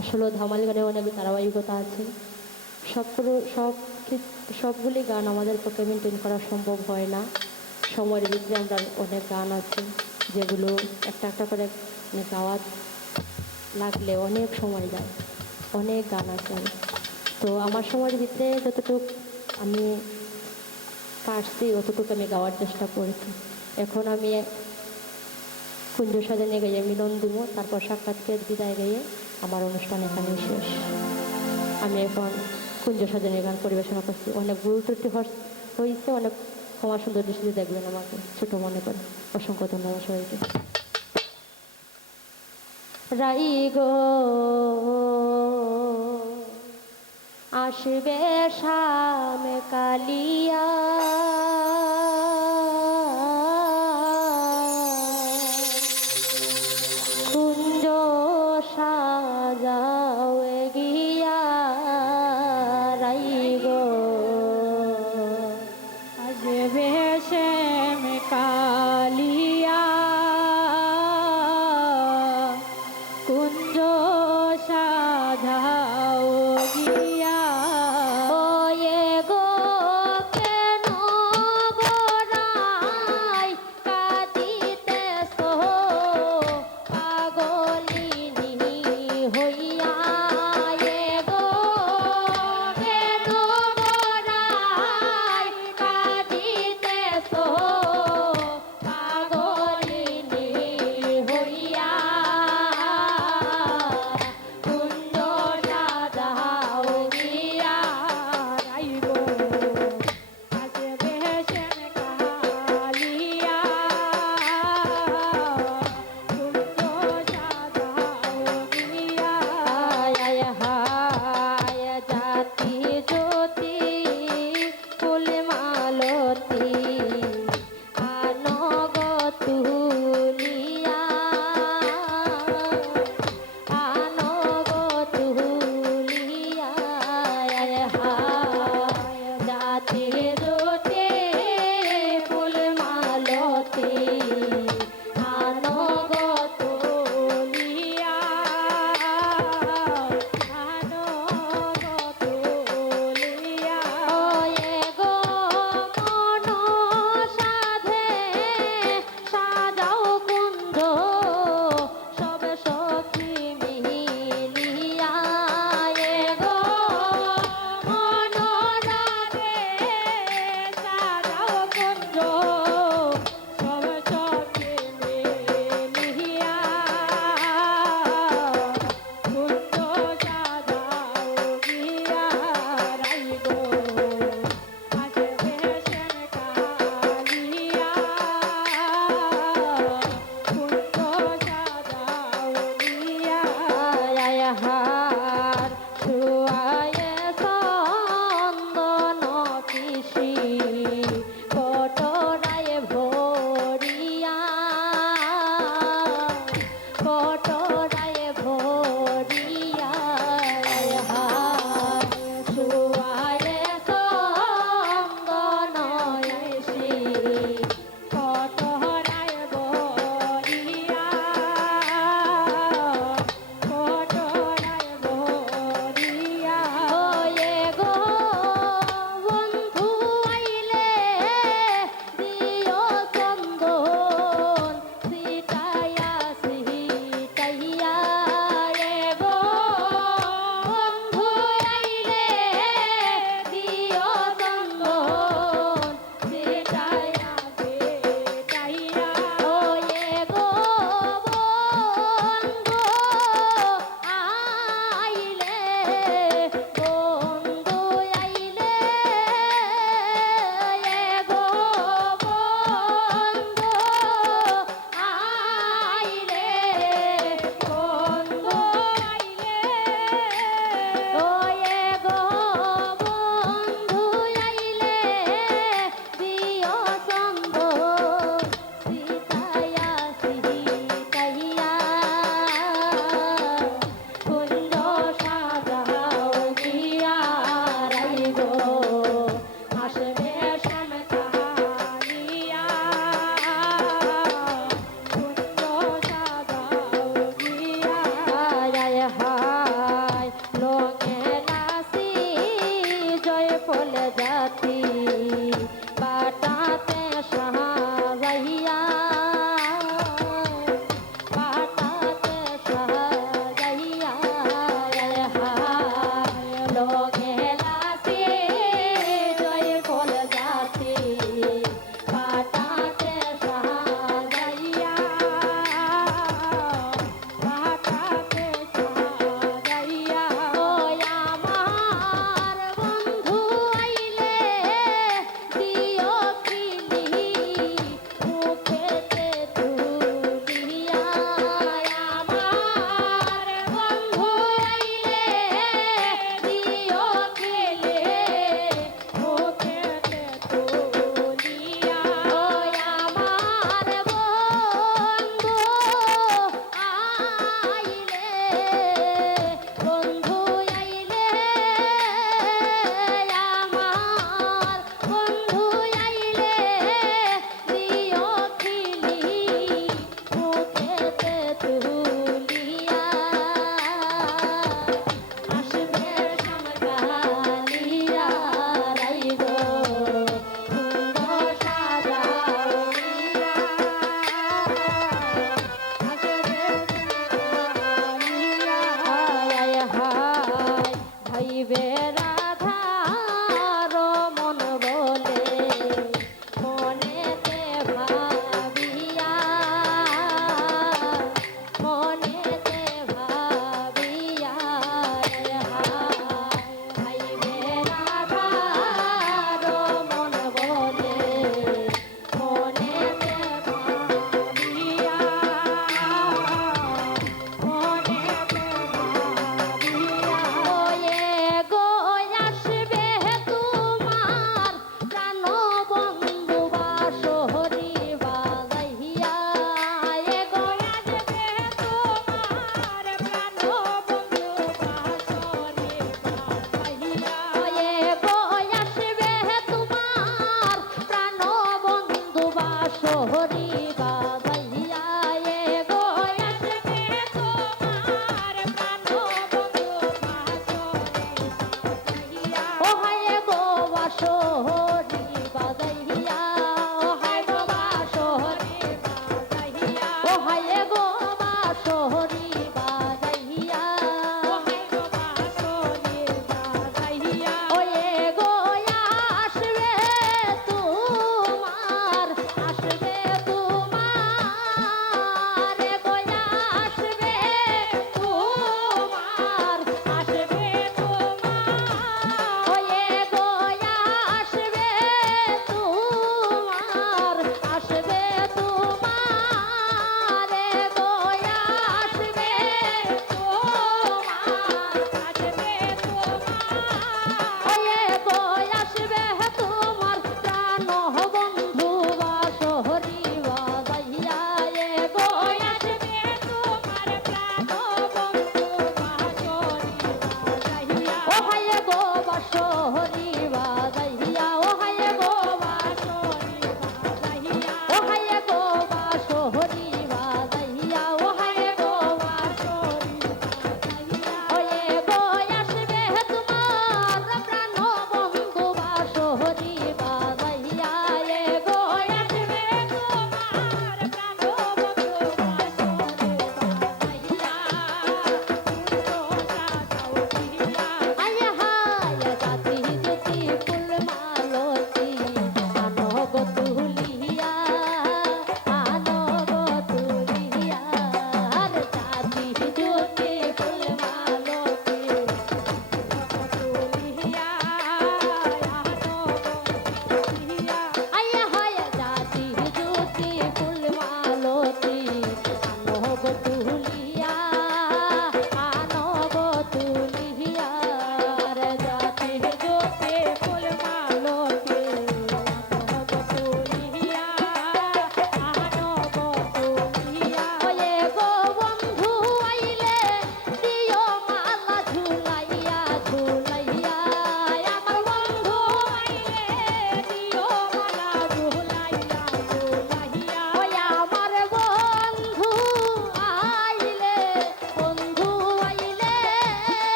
আসলে ধামাল গানে অনেক ধারাবাহিকতা আছে। সবগুলি গান আমাদের পক্ষে মেনটেন করা সম্ভব হয় না। সময়ের ভিতরে আমরা অনেক গান আছে যেগুলো একটা একটা করে গাওয়া লাগলে অনেক সময় যায়, অনেক গান আছে। তো আমার সময়ের ভিতরে যতটুকু আমি পারছি অতটুকু আমি গাওয়ার চেষ্টা করেছি। এখন আমি কুঞ্জ সাজানে গাইয়ে মিলন দিব, তারপর সাক্ষাৎকের বিদায় গাইয়ে আমার অনুষ্ঠান এখানে শেষ। আমি এখন কুঞ্জ সাজানের গান পরিবেশনা করছি। অনেক ভুল ত্রুটি হয়েছে, অনেক ক্ষমা সুন্দর দৃষ্টিতে দেখবেন, আমাকে ছোট মনে করে। অসংখ্য ধন্যবাদ সবাইকে। রাই গো আসবে শামে কালিয়া, কুঞ্জ সাজাও গিয়া। রাই গো আসবে শ্যামে কালিয়া, কুঞ্জ সাজাও গিয়া। ওয়ে গো কেন গোরাই কাঁদিতেছো পাগলিনী হইয়া। এ গো কেন গোরাই কাঁদিতেছো পাগলিনী হইয়া। কুঞ্জ সাজাও গিয়া। রাই গো আসবে শ্যামে কালিয়া, কুঞ্জ সাজাও গিয়া। হায় হায় জাতি জ্যোতি ফুল মালতী আনগ তুলিয়া, আনগ তুলিয়া। হায় জাতি জ্যোতি ফুল মালতী আনগ তুলিয়া, আনগ তুলিয়া। ওয়ে গো মন সাধে সাজাও কুঞ্জ সব সখী মিলিয়া। এ গো মন রাধে সাজাও কুঞ্জ সব সখী মিলিয়া, কুঞ্জ সাজাও গিয়া। রাই গো আসবে শ্যামে কালিয়া, কুঞ্জ সাজাও গিয়া। হার ছুয়ায়ে চন্দন পিসি কটরায় ভরিয়া, কটরায় ভরিয়া। হার ছুয়ায়ে চন্দন পিসি কটরায় বরিয়া, কটরায়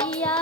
দিয়া